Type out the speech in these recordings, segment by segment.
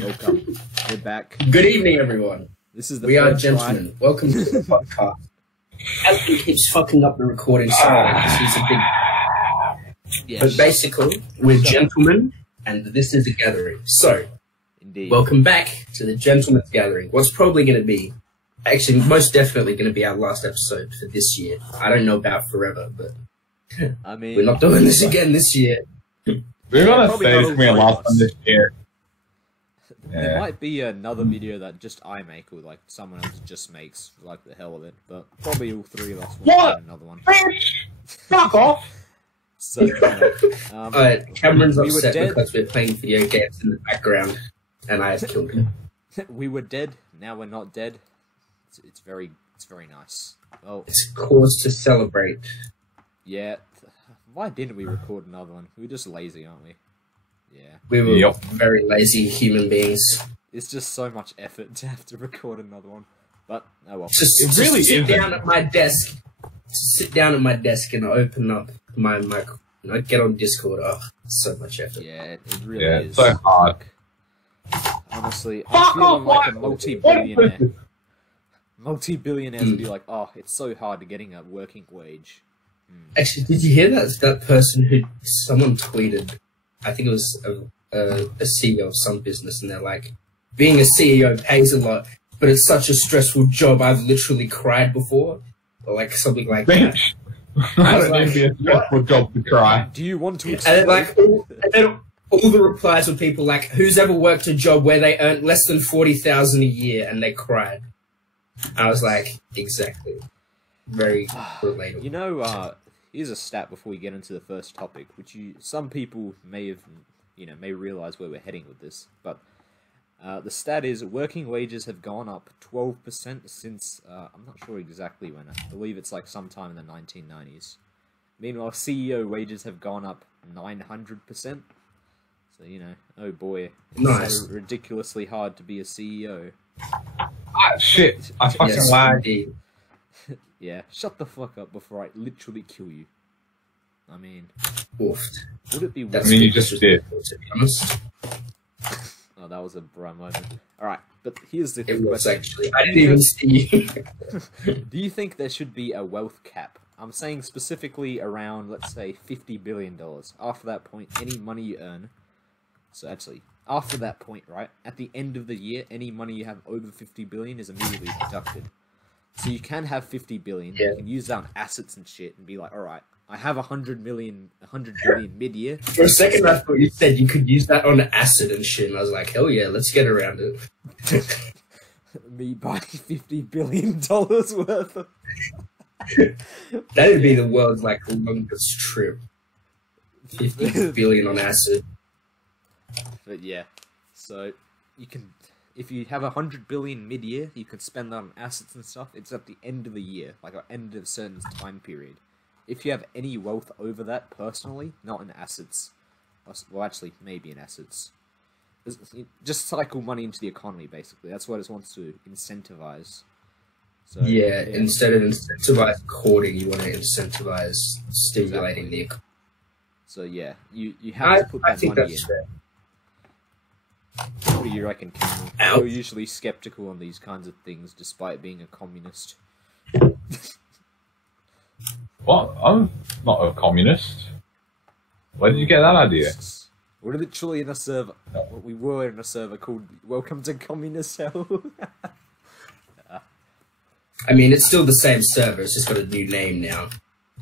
Welcome. We're back. Good evening, everyone. This is the We are third gentlemen. try. Welcome to the podcast. Aston keeps fucking up the recording sound because he's a big... Yeah, But basically, we're gentlemen, and this is a gathering. So, indeed. welcome back to the Gentleman's Gathering. What's probably going to be, actually, most definitely going to be our last episode for this year. I don't know about forever, but I mean, we're not doing this again this year. We're gonna probably say not it's gonna be a all last of one us. this year. There Yeah. might be another video that just I make, or like someone else just makes, like the hell of it. But probably all three of us will What? make another one. Bitch! Fuck off! So, Cameron's We were upset dead. because we're playing video games in the background, and I have killed him. we were dead. Now we're not dead. It's very nice. Well, It's cause to celebrate. yeah. Why didn't we record another one? We're just lazy, aren't we? Yeah. We were Yep. very lazy human beings. It's just so much effort to have to record another one. But, oh well. Just really sit isn't. down at my desk. Sit down at my desk and open up my get on Discord. Oh, so much effort. Yeah, it really Yeah, is. it's so hard. Honestly, I'm Fuck feeling off! like a What? multi-billionaire. Multi-billionaires would be like, oh, it's so hard to getting a working wage. Actually, did you hear that person who someone tweeted? I think it was a CEO of some business, and they're like, being a CEO pays a lot, but it's such a stressful job. I've literally cried before, or like something like that. Bitch! I don't need to be a stressful job to cry. Do you want to And then, explode? and then all the replies were people like, "Who's ever worked a job where they earned less than 40,000 a year?" And they cried. I was like, exactly, very relatable. You know, here's a stat before we get into the first topic, which some people may realize where we're heading with this, but the stat is working wages have gone up 12% since, I'm not sure exactly when, I believe it's like sometime in the 1990s. Meanwhile, CEO wages have gone up 900%. So, oh boy, it's Nice. so ridiculously hard to be a CEO. Ah, shit! I fucking Yes, lagged. indeed. Yeah, shut the fuck up before I literally kill you. I mean, Oofed. would it be That's I mean, you a bit just disrespectful, to be honest. Oh, that was a bra moment. Alright, but here's the It was question. actually. I didn't even see you. Do you think there should be a wealth cap? I'm saying specifically around, let's say, $50 billion. After that point, any money you earn... So actually, after that point, right, at the end of the year, any money you have over 50 billion is immediately deducted. So you can have 50 billion, Yeah. you can use that on assets and shit, and be like, alright, I have 100 billion mid-year. For a second, I thought you said you could use that on acid and shit, and I was like, hell yeah, let's get around it. Me buying $50 billion worth of... That'd be the world's, like, longest trip. 50 billion on acid. But yeah, so you can, if you have 100 billion mid-year, you can spend that on assets and stuff. It's at the end of the year, like at the end of a certain time period. If you have any wealth over that personally, not in assets, well, actually, maybe in assets, just cycle money into the economy. Basically, that's what it wants to incentivize. So Yeah, instead of incentivize hoarding, you want to incentivize stimulating the economy. So yeah, you have to put I that think money that's in. fair. What do you reckon, Cameron? Ow. You're usually skeptical on these kinds of things, despite being a communist. What? I'm not a communist. Where did you get that idea? We're literally in a server. We were in a server called Welcome to Communist Hell. I mean, it's still the same server, it's just got a new name now.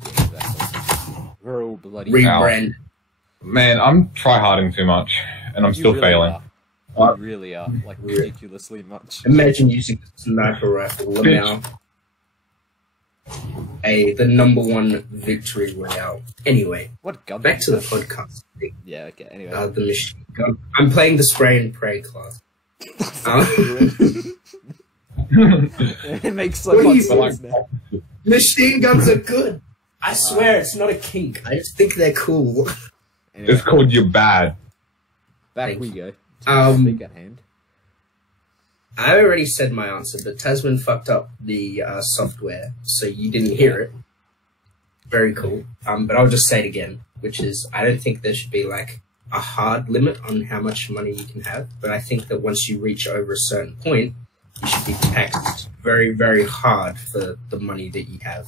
Exactly. We're all bloody. Rebrand. Man, I'm try-harding too much, and I'm You still really failing. are. You really are, like, ridiculously much. Imagine using a sniper rifle now. The #1 victory royale. Anyway, What gun? back do to you the have? podcast. Yeah. Okay. Anyway. The machine gun. I'm playing the spray and pray class. It makes so What do much you sense But, now. Machine guns are good. I swear, it's not a kink. I just think they're cool. Anyway, It's called You're Bad. back Thank we you. go. To Um, the speak at hand. I already said my answer, but Tasman fucked up the software, so you didn't hear it. Very cool. But I'll just say it again, which is I don't think there should be like a hard limit on how much money you can have, but I think that once you reach over a certain point, you should be taxed very, very hard for the money that you have.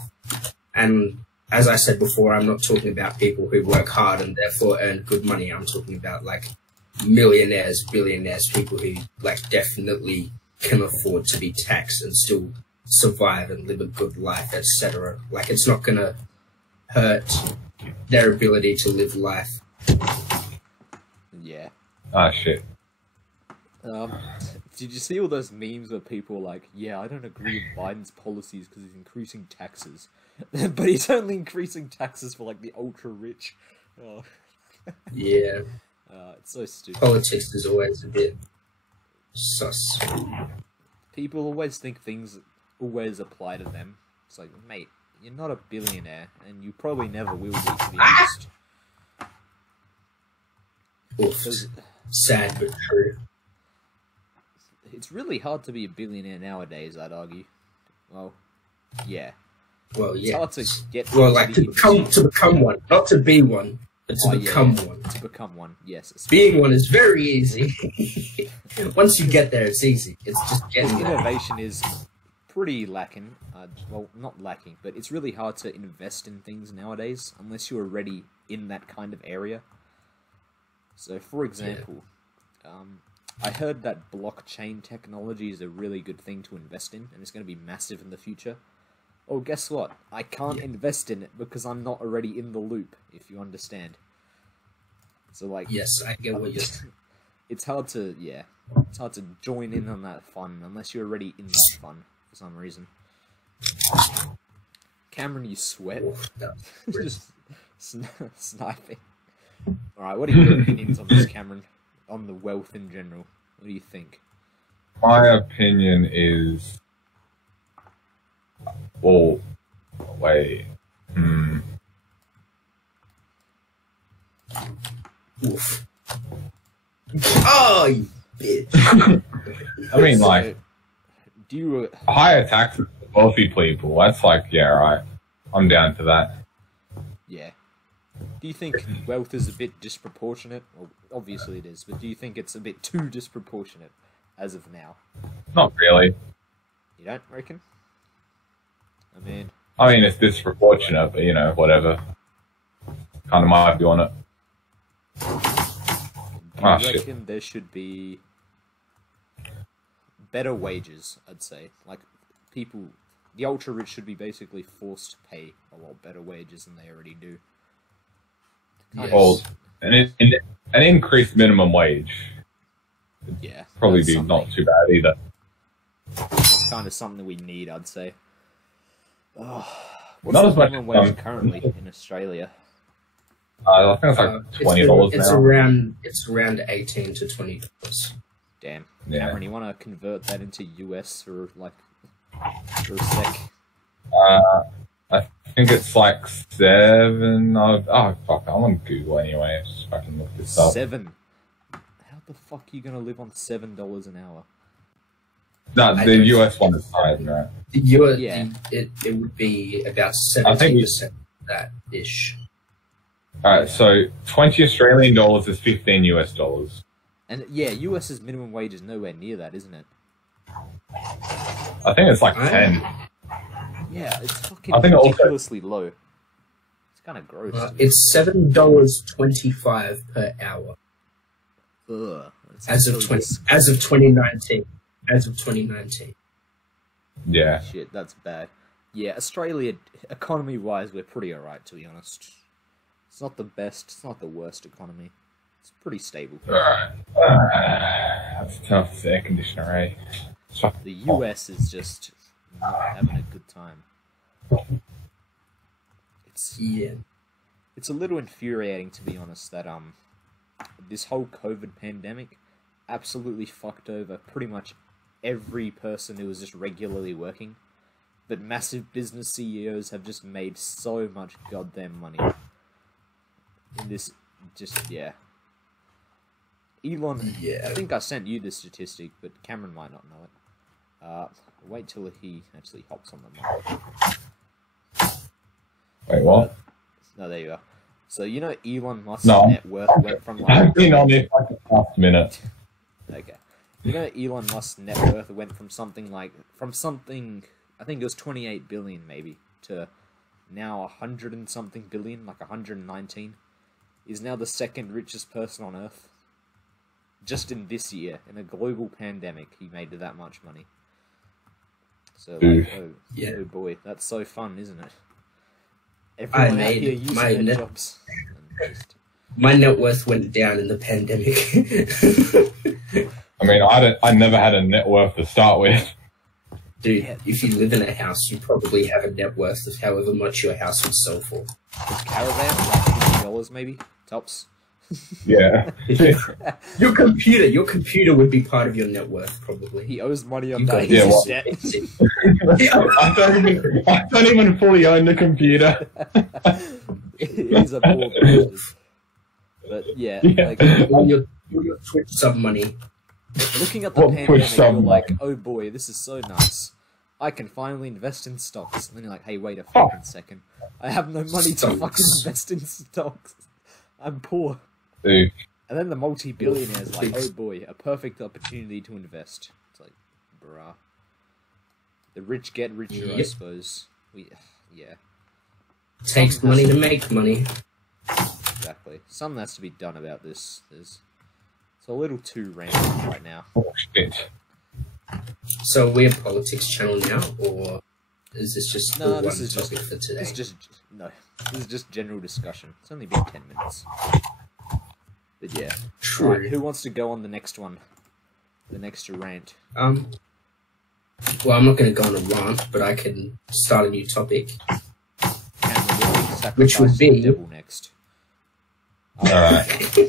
And as I said before, I'm not talking about people who work hard and therefore earn good money. I'm talking about like millionaires, billionaires, people who like definitely can afford to be taxed and still survive and live a good life, etc. Like, it's not going to hurt their ability to live life. Yeah. Ah, shit. Did you see all those memes where people are like, yeah, I don't agree with Biden's policies because he's increasing taxes. But he's only increasing taxes for, like, the ultra-rich. Oh. Yeah. It's so stupid. Politics is always a bit sus. People always think things always apply to them. It's like, mate, you're not a billionaire, and you probably never will be, to be honest. Oof. Sad but true. It's really hard to be a billionaire nowadays, I'd argue. Well, yeah. Well, It's yeah. hard to get Well, into like the to become one, not to be one, but to become one. To become one, yes. Being one is very easy. Once you get there, it's easy. It's just getting there. Innovation is pretty lacking. Well, not lacking, but it's really hard to invest in things nowadays unless you're already in that kind of area. So, for example, I heard that blockchain technology is a really good thing to invest in, and it's going to be massive in the future. Oh, guess what? I can't invest in it because I'm not already in the loop, if you understand. So, like... Yes, I get what you're saying. It's hard to, it's hard to join in on that fun unless you're already in that fun for some reason. Cameron, you sweat? Just sniping. Alright, what are your opinions on this, Cameron? On the wealth in general? What do you think? My opinion is... Well, wait. Oof. Oh, you bitch. I mean, like, do you... higher taxes for wealthy people, that's like, yeah, right. I'm down for that. Yeah. Do you think wealth is a bit disproportionate? Well, obviously it is, but do you think it's a bit too disproportionate as of now? Not really. You don't reckon? I mean, it's disproportionate, but, you know, whatever. Kind of my view on it. Do you reckon there should be better wages, I'd say? Like, people, the ultra-rich should be basically forced to pay a lot better wages than they already do. Well, an increased minimum wage would probably be not too bad either. That's kind of something we need, I'd say. Oh, what's Not the as much minimum wage currently in Australia? I think it's like $20 now. It's around $18 to $20. Damn. Yeah. Cameron, you want to convert that into US for a sec? I think it's like 7. Oh fuck! I'm on Google anyway. Just fucking look this up. 7. How the fuck are you gonna live on $7 an hour? No, the US one is higher than that. It would be about 70% that ish. Alright, so 20 Australian dollars is 15 US dollars. And yeah, US's minimum wage is nowhere near that, isn't it? I think it's like 10. Yeah, it's fucking I think ridiculously low. It's kind of gross. It's $7.25 per hour. Ugh, As of 2019. As of 2019. Yeah. Shit, that's bad. Yeah, Australia, economy-wise, we're pretty alright, to be honest. It's not the best, it's not the worst economy. It's pretty stable. That's tough. It's air conditioner, eh? The US is just not having a good time. It's a little infuriating, to be honest, that this whole COVID pandemic absolutely fucked over pretty much every person who was just regularly working. But massive business CEOs have just made so much goddamn money. In this, Elon, I think I sent you this statistic, but Cameron might not know it. Wait till he actually hops on the mic. Wait, what? No, there you go. So you know Elon Musk's No. net worth went from like I've been on this like the past minute. okay. You know Elon Musk's net worth went from something I think it was 28 billion maybe to now 100 and something billion, like 119. Is now the second richest person on Earth. Just in this year, in a global pandemic, he made that much money. So like, oh boy, that's so fun, isn't it? Everyone out here using their jobs. My net worth went down in the pandemic. I mean, I never had a net worth to start with. Dude, if you live in a house, you probably have a net worth of however much your house would sell for. This caravan, like $50 maybe, tops. Yeah. Your computer would be part of your net worth, probably. He owes money on got that. I don't even fully own the computer. He's a poor bastard. But yeah. Like your Twitch sub money. Looking at the pandemic, you're like, oh boy, this is so nice. I can finally invest in stocks. And then you're like, hey, wait a fucking second. I have no money to fucking invest in stocks. I'm poor. Dude. And then the multi-billionaire's like, oh boy, a perfect opportunity to invest. It's like, bruh. The rich get richer, I suppose. Yeah. Takes money to make money. Exactly. Something has to be done about this. It's a little too random right now. Oh, shit. So we're a politics channel now, or is this just No, the this one is topic for today? This is just general discussion. It's only been 10 minutes. But yeah. True. Right, who wants to go on the next one? The next rant. Well, I'm not going to go on a rant, but I can start a new topic. Which would be the devil next. Alright.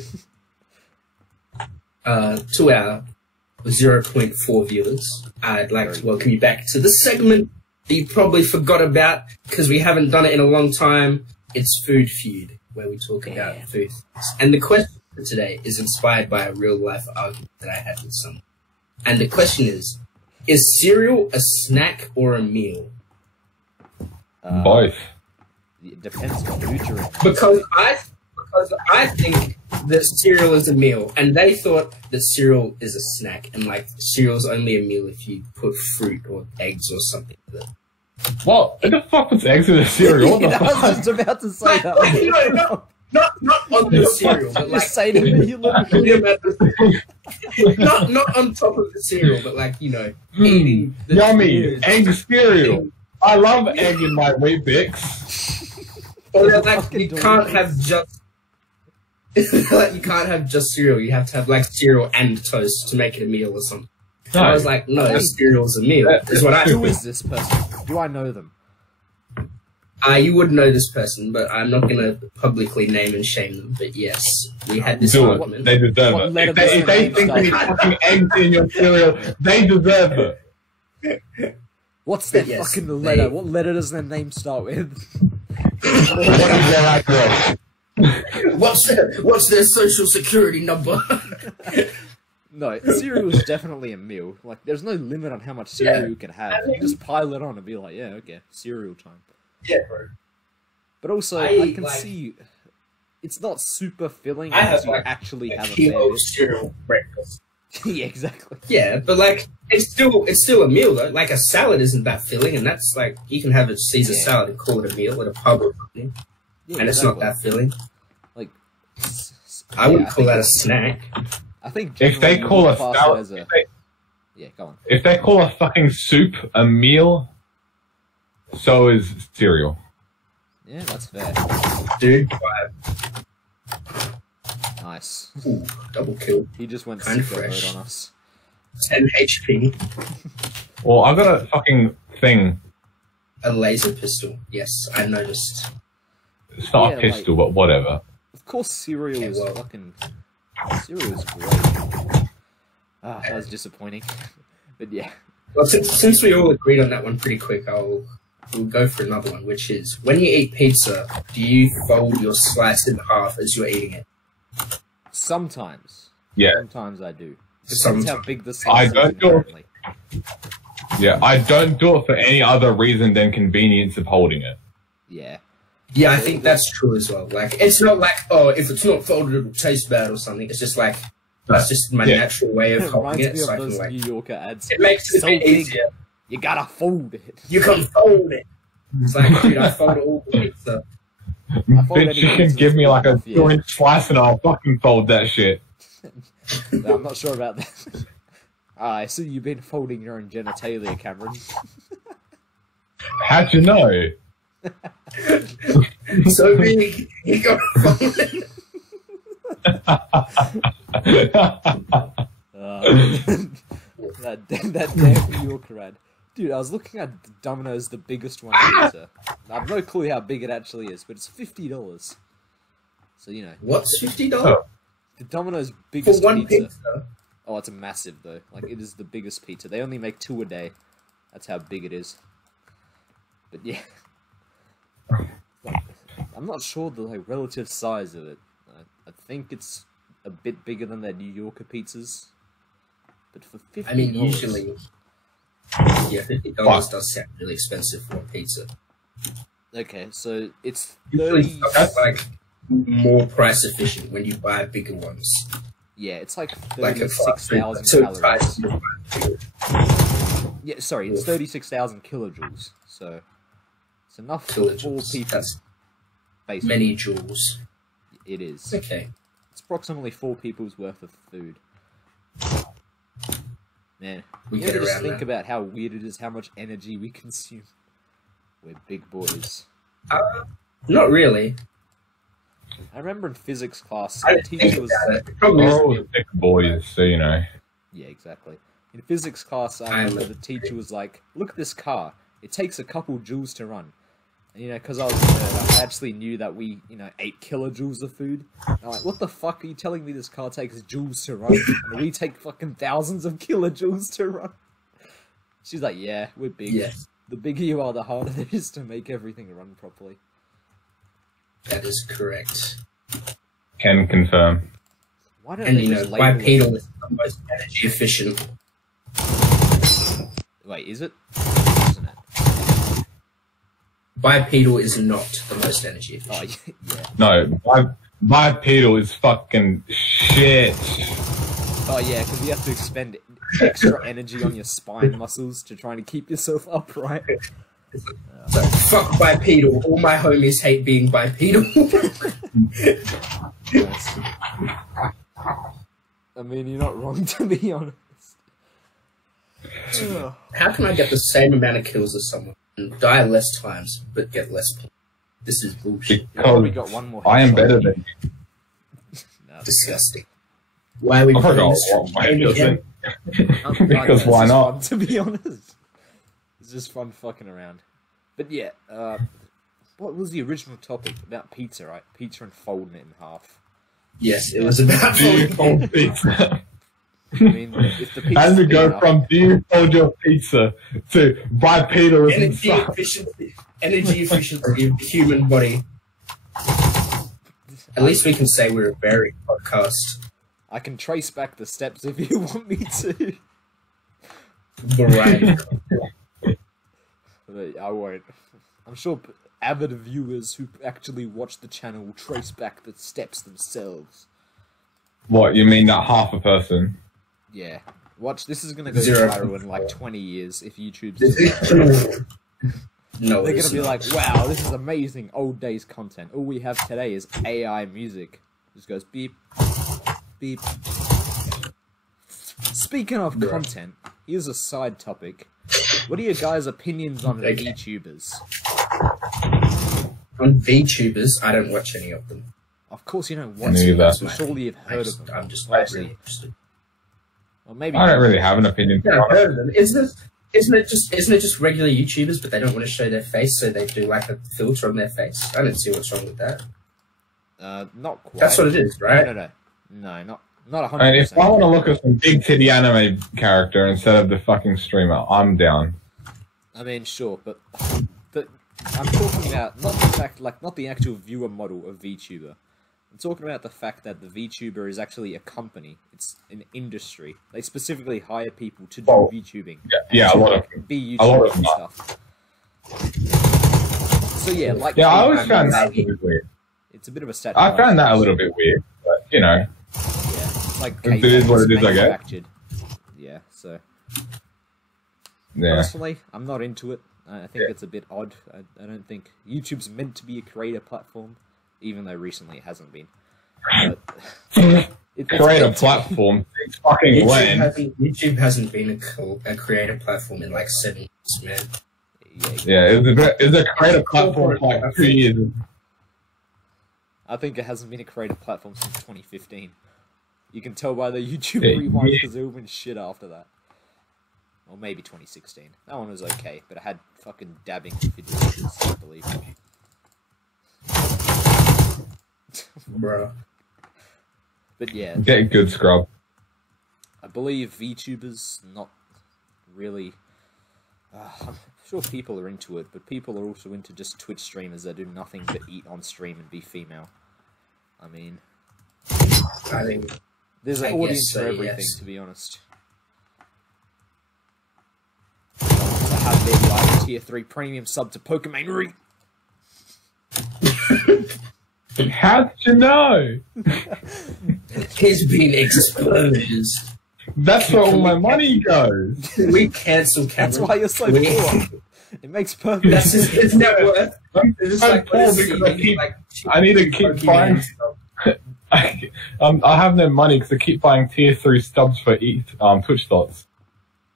To our 0.4 viewers, I'd like to welcome you back to the segment that you probably forgot about because we haven't done it in a long time. It's Food Feud, where we talk about food. And the question for today is inspired by a real-life argument that I had with someone. And the question is cereal a snack or a meal? Both. It depends on who you're in. Because I think that cereal is a meal, and they thought that cereal is a snack, and like cereal's only a meal if you put fruit or eggs or something with it. What the fuck was eggs in a cereal? What the I was fuck? just about to say that. Not on the cereal, but like Just say to me, you look not on top of the cereal, but like eating the Yummy egg cereal. I love egg in my Wheat Bix. Or like you can't have just. Like you can't have just cereal. You have to have like cereal and toast to make it a meal or something. No. I was like, no, cereal's a meal. Is what I. Who is this person? Do I know them? You would know this person, but I'm not going to publicly name and shame them. But yes, we had this argument. They deserve it. If they think there's fucking eggs in your cereal, they deserve it. What's their fucking letter? What letter does their name start with? What is their address? What's their social security number? No, cereal is definitely a meal. Like, there's no limit on how much cereal you can have. You just pile it on and be like, yeah, okay, cereal time. Yeah, bro. But also, I can see it's not super filling unless you actually have a kilo of cereal breakfast. Yeah, exactly. Yeah, but like it's still a meal though. Like a salad isn't that filling, and that's like you can have a Caesar salad and call it a meal at a pub or something, and it's not that filling. Like, I wouldn't call that a snack. I think if they call a salad, yeah, go on. If they call a fucking soup a meal, so is cereal. Yeah, that's fair. Dude, nice. Ooh, double kill. He just went kind of super fresh on us. 10 HP. Well, I got a fucking thing. A laser pistol. Yes, I noticed. It's not a pistol, but whatever. Of course, cereal is fucking. Cereal is great. Ah, that was disappointing. But yeah. Well, since we all agreed on that one pretty quick, we'll go for another one, which is when you eat pizza, do you fold your slice in half as you're eating it? Sometimes. Yeah. Sometimes I do. Depends how big the slice I is. don't do it. Yeah, I don't do it for any other reason than convenience of holding it. Yeah. Yeah, I think that's true as well. Like, it's not like, oh, if it's not folded, it'll taste bad or something. It's just like, that's just my natural way of holding it. So I can, like, New Yorker ads. it makes it So a bit big. easier. You gotta fold it. You can fold it. It's like, dude, I fold all the pizza. Bitch, you can give me like a 2-inch slice and I'll fucking fold that shit. No, I'm not sure about that. I see you've been folding your own genitalia, Cameron. How'd you know? So big, you gotta fold it. That damn New Yorker ad. Dude, I was looking at Domino's, the biggest one pizza. I have no clue how big it actually is, but it's $50. So, you know. What's $50? The Domino's biggest For one pizza? Oh, it's massive, though. Like, it is the biggest pizza. They only make 2 a day. That's how big it is. But, yeah. I'm not sure the like, relative size of it. I think it's a bit bigger than their New Yorker pizzas. But for $50... I mean, usually... Yeah, $50 does sound really expensive for a pizza. Okay, so it's Usually 30... that's like more price efficient when you buy bigger ones. Yeah, it's like Like a 36,000 calories. So Yeah, sorry, it's 36,000 kilojoules. So it's enough for 4 people. That's basically. many joules. It is. Okay. It's approximately 4 people's worth of food. Man, We you get ever just around think that. about how weird it is, how much energy we consume. We're big boys. Not really. I remember in physics class, I the didn't think teacher was... about it. It probably We're is. all big boys, so you know. Yeah, exactly. In physics class, I remember the teacher was like, look at this car. It takes a couple joules to run. And, you know, because I was a nerd, I actually knew that we, 8 kilojoules of food. And I'm like, what the fuck are you telling me this car takes joules to run? And we take fucking thousands of kilojoules to run. She's like, yeah, we're big. Yeah. The bigger you are, the harder it is to make everything run properly. That is correct. Can confirm. Why don't And they you just know, label bipedal is the most energy efficient. Wait, is it? Isn't it? Bipedal is not the most energy efficient. Oh, yeah. No, bipedal is fucking shit. Oh, yeah, because you have to expend extra energy on your spine muscles to try and keep yourself upright. So, fuck bipedal. All my homies hate being bipedal. Yes. I mean, you're not wrong, to be honest. Ugh. How can I get the same amount of kills as someone and die less times but get less points? This is bullshit. Oh, we got one more. I am headshot. better than you. No, Disgusting. Why are we I playing forgot this what my game again? I'm Because fine, why it's just not? fun, to be honest. It's just fun fucking around. But yeah, what was the original topic about pizza, right? Pizza and folding it in half. Yes, it was about Do you fold pizza? I mean, if the pizza How do we go from do you fold your pizza to bipedal is energy inside? efficiency of the human body. At least we can say we're a varied podcast. I can trace back the steps if you want me to. Variety. But I won't. I'm sure avid viewers who actually watch the channel will trace back the steps themselves. What, you mean that half a person? Yeah. Watch, this is gonna go 0. viral in like 20 years if YouTube's No, They're it's gonna be not. like, wow, this is amazing old days content. All we have today is AI music. Just goes beep, beep. Speaking of Yeah. content, here's a side topic. What are your guys' opinions on Okay. VTubers? On VTubers, I don't watch any of them. Of course you don't watch Neither. them, so surely you've heard of them. I'm just Well, not actually, really interested. or maybe I don't really have an opinion. Yeah, I've heard of them. Isn't it just regular YouTubers, but they don't want to show their face, so they do like a filter on their face? I don't see what's wrong with that. not quite. That's what it is, right? No, not 100%. I mean, if I want to look at some big titty anime character instead of the fucking streamer, I'm down. I mean, sure, but I'm talking about not the fact, like, not the actual viewer model of VTuber. I'm talking about the fact that the VTuber is actually a company. It's an industry. They specifically hire people to do VTubing. Yeah, and a to, lot like, of be a lot YouTubers of and them stuff. So yeah, like I always found that a bit weird. It's a bit of a stat. I found that a little bit weird, but you know, it's like it is what it is, I guess. Yeah, so yeah. personally, I'm not into it. I think it's a bit odd. I don't think YouTube's meant to be a creator platform, even though recently it hasn't been. But creator platform, it's fucking lame. YouTube hasn't been a creator platform in like 7 years, man. Yeah, it's a creator platform for like 2 years. I think it hasn't been a creator platform since 2015. You can tell by the YouTube rewind because it went shit after that. Or maybe 2016. That one was okay, but it had fucking dabbing videos, I believe. Bruh. But yeah. Get good, scrub. I believe VTubers not really... I'm sure people are into it, but people are also into just Twitch streamers that do nothing but eat on stream and be female. I mean... I think... There's an audience for everything, to be honest. I have their like tier 3 premium sub to Pokemon How'd you know? He's been exposed. That's where all my money goes. We cancel Cameron. That's why you're so poor. It makes perfect sense. It's net worth. It's I'm poor because I need to keep buying stuff. I have no money because I keep buying tier 3 stubs for Twitch slots.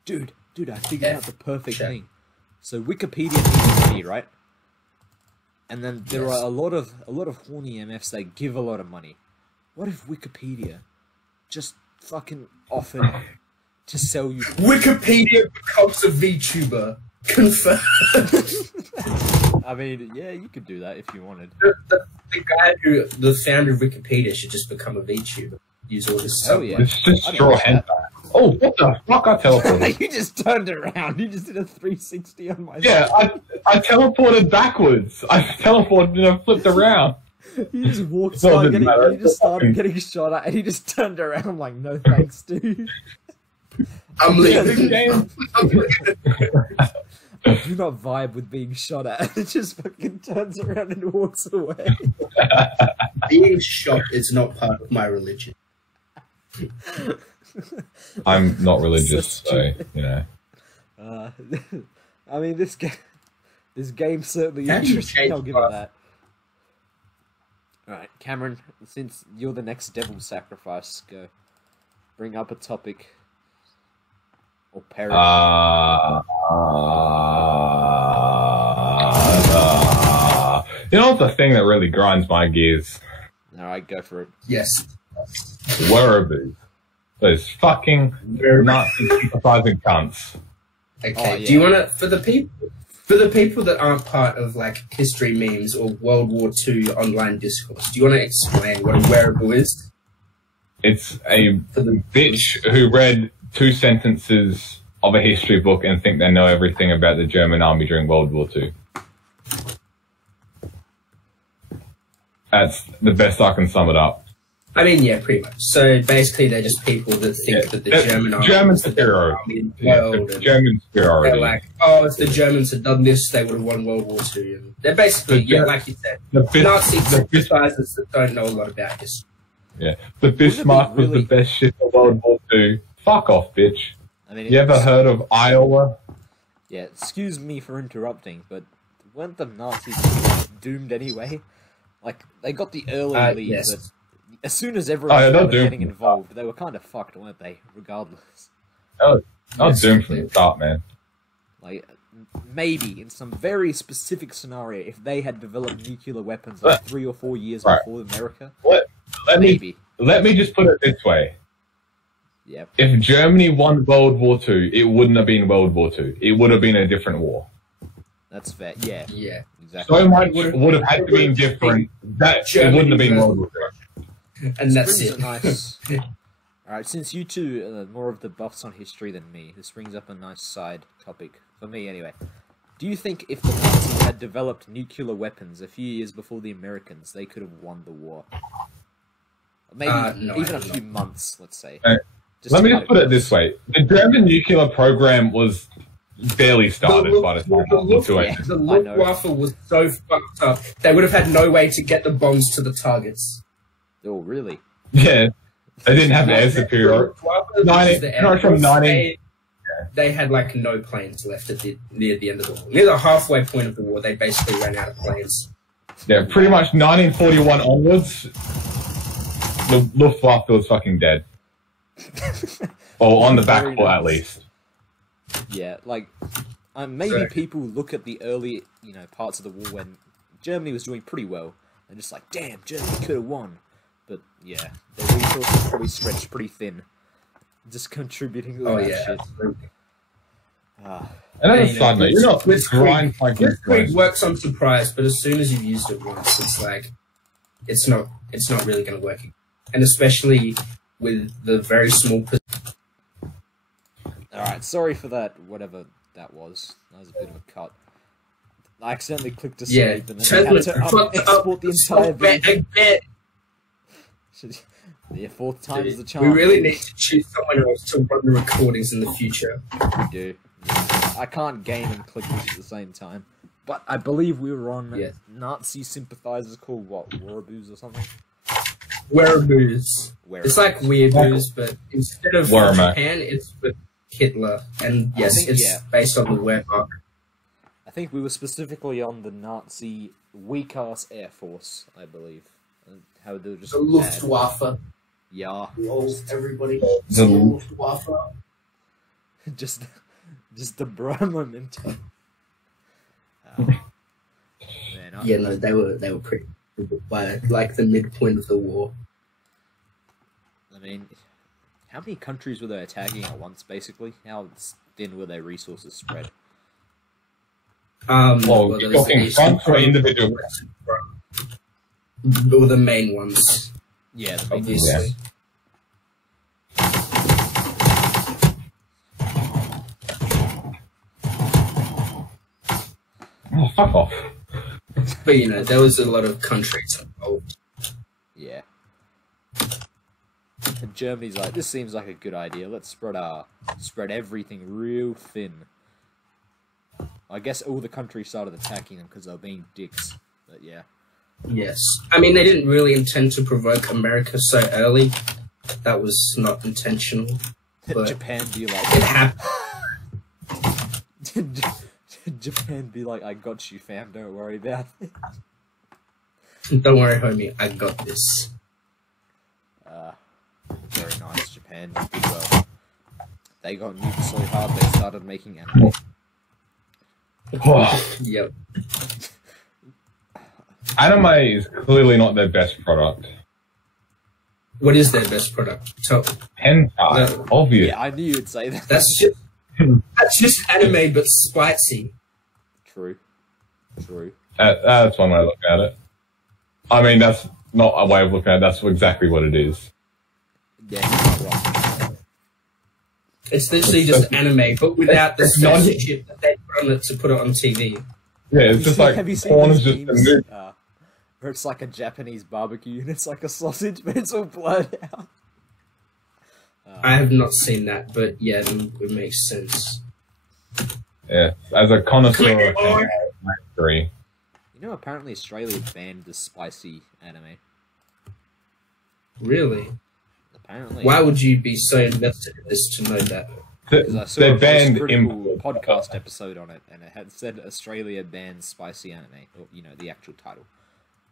Dude, I figured out the perfect thing. So Wikipedia needs money, right? And then there are a lot of horny MFs that give a lot of money. What if Wikipedia just fucking offered to sell you? Wikipedia becomes a VTuber. Confirmed. I mean, yeah, you could do that if you wanted. The founder of Wikipedia should just become a VTuber. Use all this stuff. Oh yeah, it's just straw hentai. Oh, what the fuck! I teleported. You just turned around. You just did a 360 on my. Yeah, I teleported backwards. I teleported and I flipped around. You just walked. You just started getting shot at, and he just turned around like, "No thanks, dude." I'm leaving. Do not vibe with being shot at. It just fucking turns around and walks away. Being shot is not part of my religion. I'm not religious, so you know. I mean, this game's certainly interesting. I'll give it that. All right, Cameron. Since you're the next devil sacrifice, go bring up a topic or perish. You know what's the thing that really grinds my gears? All right, go for it. Yes. Wearaboos. Those fucking Nazi sympathizing cunts. Okay. Oh, yeah. Do you want to, for the people that aren't part of like history memes or World War II online discourse, do you want to explain what a wearable is? It's a bitch who read 2 sentences of a history book and think they know everything about the German army during World War II. That's the best I can sum it up. I mean, yeah, pretty much. So basically, they're just people that think that the German superiority. German superiority. They're like, oh, if the Germans had done this, they would have won World War II. And they're basically, like you said, Nazi sympathizers that don't know a lot about this. Yeah, the Bismarck was the best shit of World War II. Fuck off, bitch. I mean, you ever heard of Iowa? Yeah, excuse me for interrupting, but weren't the Nazis doomed anyway? Like, they got the early lead, yes. but as soon as everyone started getting involved, they were kind of fucked, weren't they? Regardless. I was doomed from the start, man. Like, maybe in some very specific scenario, if they had developed nuclear weapons like 3 or 4 years before America, let me just put it this way. Yep. If Germany won World War II, it wouldn't have been World War II. It would have been a different war. That's fair. Yeah. Yeah. Exactly. So much would have had to be different that it wouldn't have been World War II. And that's it. Nice. Alright, since you two are more of the buffs on history than me, this brings up a nice side topic, for me anyway. Do you think if the Nazis had developed nuclear weapons a few years before the Americans, they could have won the war? Maybe even a few months, let's say. Let me just put it this way. The German nuclear program was barely started by the time I was into it. The Luftwaffe was so fucked up. They would have had no way to get the bombs to the targets. Oh, really? Yeah, they didn't have air superiority. They had like no planes left at near the end of the war. Near the halfway point of the war, they basically ran out of planes. Yeah, pretty much 1941 onwards, the Luftwaffe was fucking dead. Or on the back foot, at least. Yeah, like, maybe people look at the early, parts of the war when Germany was doing pretty well, and just like, damn, Germany could have won. But yeah, their resources probably stretched pretty thin, just contributing to that shit. And then a side note, you're not Blitzkrieg works on surprise, but as soon as you've used it once, it's like it's not really going to work, and especially with the very small. Alright, sorry for that, whatever that was. That was a bit of a cut. I accidentally clicked to save, and then I had to export the entire video. Yeah, fourth time is the charm. We really need to choose someone else to run the recordings in the future. We do. Yeah. I can't game and click this at the same time. But I believe we were on Nazi sympathizers called, what, Wereaboos or something? Wereaboos. It's like Wereaboos, but instead of Japan, it's with Hitler. And yes, it's based on the Wehrmacht. I think we were specifically on the Nazi weak-ass Air Force, I believe. How they were just the Luftwaffe. Yeah. Everybody. The Luftwaffe. just the momentum. Man, they were pretty by like the midpoint of the war. I mean, how many countries were they attacking at once? Basically, how thin were their resources spread? Well, you're talking front or individual. Or the main ones. Yeah, the main obviously. Oh, fuck off. But there was a lot of countries involved. Yeah. And Germany's like, this seems like a good idea. Let's spread everything real thin. I guess all the countries started attacking them because they were being dicks. But yeah. Yes. I mean, they didn't really intend to provoke America so early. That was not intentional. But Japan be like... It happened. Japan be like, I got you, fam. Don't worry about it. Don't worry, homie. I got this. Very nice, Japan. You did well. They got nuked so hard they started making anime. Yep. Anime is clearly not their best product. What is their best product? Hentai, obvious. Yeah, I knew you'd say that. That's just anime, but spicy. True. That's one way to look at it. I mean, that's not a way of looking at it. That's exactly what it is. Yeah, you're not wrong. It's literally just anime, but without the censorship that they put on it to put it on TV. Yeah, it's just like porn is just a movie. Where it's like a Japanese barbecue and it's like a sausage, but it's all blurred out. I have not seen that, but yeah, it makes sense. Yeah, as a connoisseur of hentai, I agree. Apparently Australia banned the spicy anime. Really? Apparently. Why would you be so invested in this to know that? Because I saw a critical podcast episode on it, and it had said Australia bans spicy anime, or the actual title.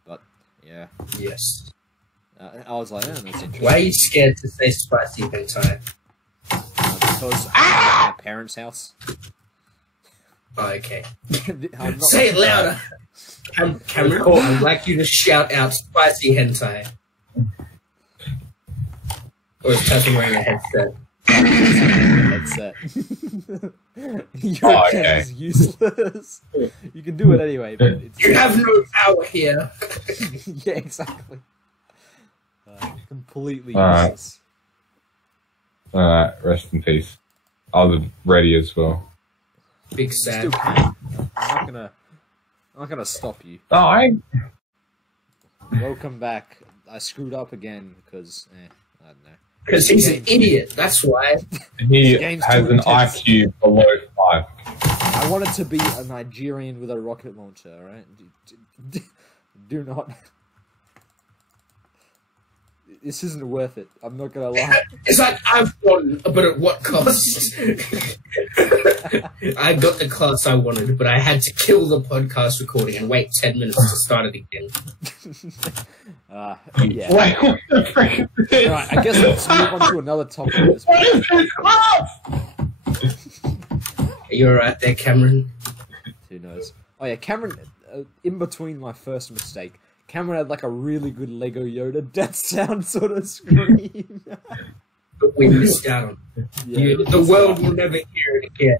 But yeah. Yes. I was like, that's interesting. Why are you scared to say spicy hentai? Because I'm at my parents' house. Oh, okay. Say it louder. Cameron, I'd like you to shout out spicy hentai. Or is Tasman wearing a headset? Your okay. Is useless. You can do it anyway, but it's you have no power here. Yeah, exactly. Completely useless. Alright, rest in peace. I was ready as well. Big sad. Still can. I'm not gonna stop you. Oh, Welcome back. I screwed up again because I don't know. Because he's an idiot, that's why. He has an IQ below 5. I wanted to be a Nigerian with a rocket launcher, alright? Do not... This isn't worth it. I'm not gonna lie. It's like, I've won, but at what cost? I got the class I wanted, but I had to kill the podcast recording and wait 10 minutes to start it again. Yeah. Wait, what the frick is this? Right, I guess let's move on to another topic. At this What point. is this class? Are you alright there, Cameron? Who knows? Oh yeah, Cameron, in between my first mistake, Cameron had like a really good Lego Yoda death sound sort of scream. But we missed out on it. Yeah, The world will never hear it again.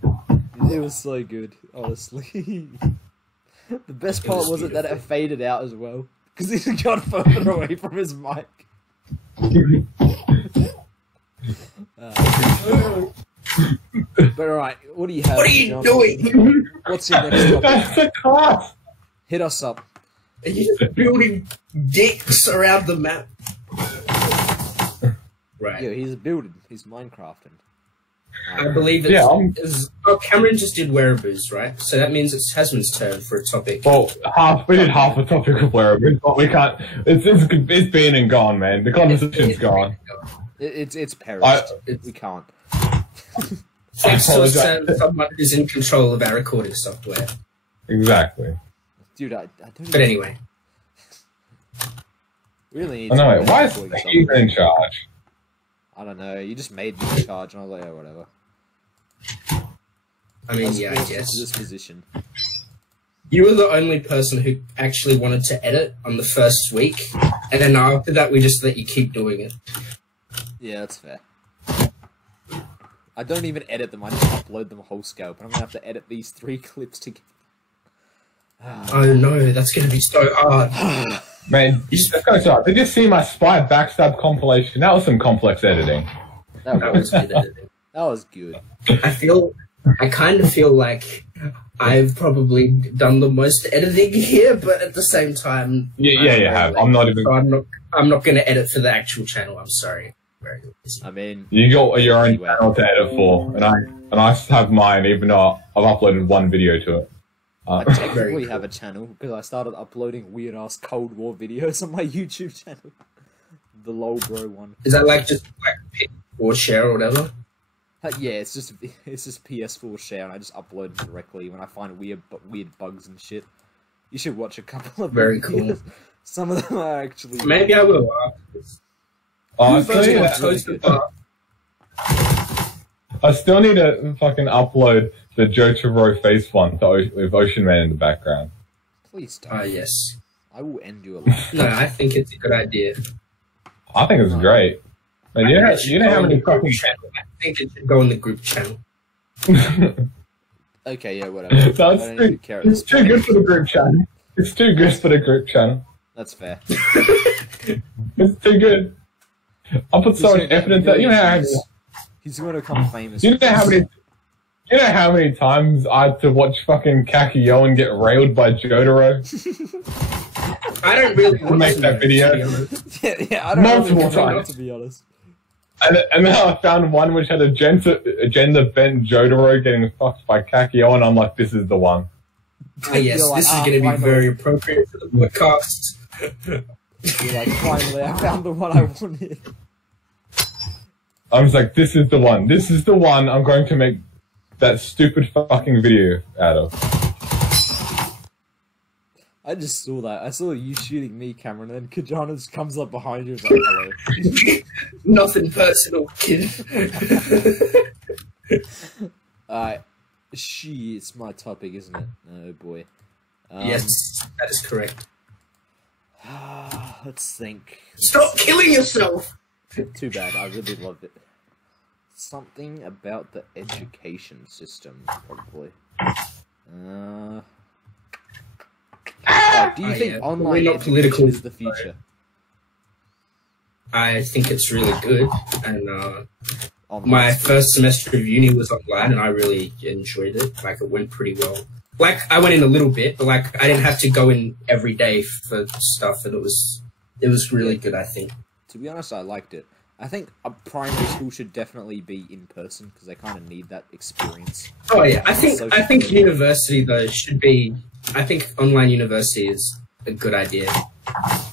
it was so good, honestly. The best It part was wasn't that it beautiful. fade out as well, because he got further away from his mic. But alright, what do you have? What are you John? doing? What's your next topic? That's the class. Hit us up. Are you just building dicks around the map? Right. Yeah, he's building. He's Minecrafting. I believe it's... Yeah, Cameron just did wearables, right? So that means it's Tasman's turn for a topic. Well, we did half a topic of wearables, but we can't. It's been and gone, man. The conversation's gone. It's perished. It's- We can't. Thanks to apologize. someone who's in control of our recording software. Exactly. Dude, I don't But anyway, really need I know. to Why is recording he software. in charge? I don't know. You just made me in charge, and I was like, oh, whatever. I mean, was yeah, I forced guess. into this position. You were the only person who actually wanted to edit on the first week, and then after that we just let you keep doing it. Yeah, that's fair. I don't even edit them. I just upload them whole scale. But I'm gonna have to edit these 3 clips together. Oh no, that's gonna be so hard. Man, let's go start. Did you see my spy backstab compilation? That was some complex editing. That That was was good editing. that was good. I kind of feel like I've probably done the most editing here, but at the same time, Yeah, you have. I'm not even. So I'm not gonna edit for the actual channel. I'm sorry. Very busy. I mean, You got your own Anyway. channel to edit for, and I have mine, even though I've uploaded one video to it. I Very technically cool. have a channel because I started uploading weird ass Cold War videos on my YouTube channel. The lol bro one. Is that like just like or share or whatever? Yeah, it's just PS4 share, and I just upload them directly when I find weird bugs and shit. You should watch a couple of Very them videos. cool. Some of them are actually. Maybe I will. I First still, one, need, really toast good. the bar. I still need to fucking upload the Jotaro face one with Ocean Man in the background. Please don't. Ah, yes. I will end your life. No, I think it's a good idea. I think it's great. And you know how many fucking. I think it should go in the group channel. Okay, yeah, whatever. I That's don't even care at this it's too point. good for the group channel. It's too good for the group channel. That's fair. It's too good. I'll put so much effort into that. You know how. He's going to become famous. You know how many times I had to watch fucking Kakyoin get railed by Jotaro I don't really to make that video? yeah, I don't Multiple really want times. to be honest. And then I found one which had a gender bent Jotaro getting fucked by Kakyoin. I'm like, this is the one. Ah, yes, You're like, this is going to why be not? very appropriate for the podcast. You're like, finally, I found the one I wanted. I was like, this is the one. This is the one I'm going to make that stupid fucking video out of. I just saw that. I saw you shooting me, Cameron, and then Kajana just comes up behind you and is like, hello. Nothing personal, kid. It's my topic, isn't it? Oh boy. Yes, that is correct. Let's think. Stop killing yourself! Too bad. I really loved it. Something about the education system, probably. Do you think yeah. online We're not education political, is the future? I think it's really good, and Online my school? first semester of uni was online, and I really enjoyed it. Like, it went pretty well. Like, I went in a little bit, but like, I didn't have to go in every day for stuff, and it was really good, I think. To be honest, I liked it. I think a primary school should definitely be in person because they kind of need that experience. Oh yeah, I think university though should be. I think online university is a good idea.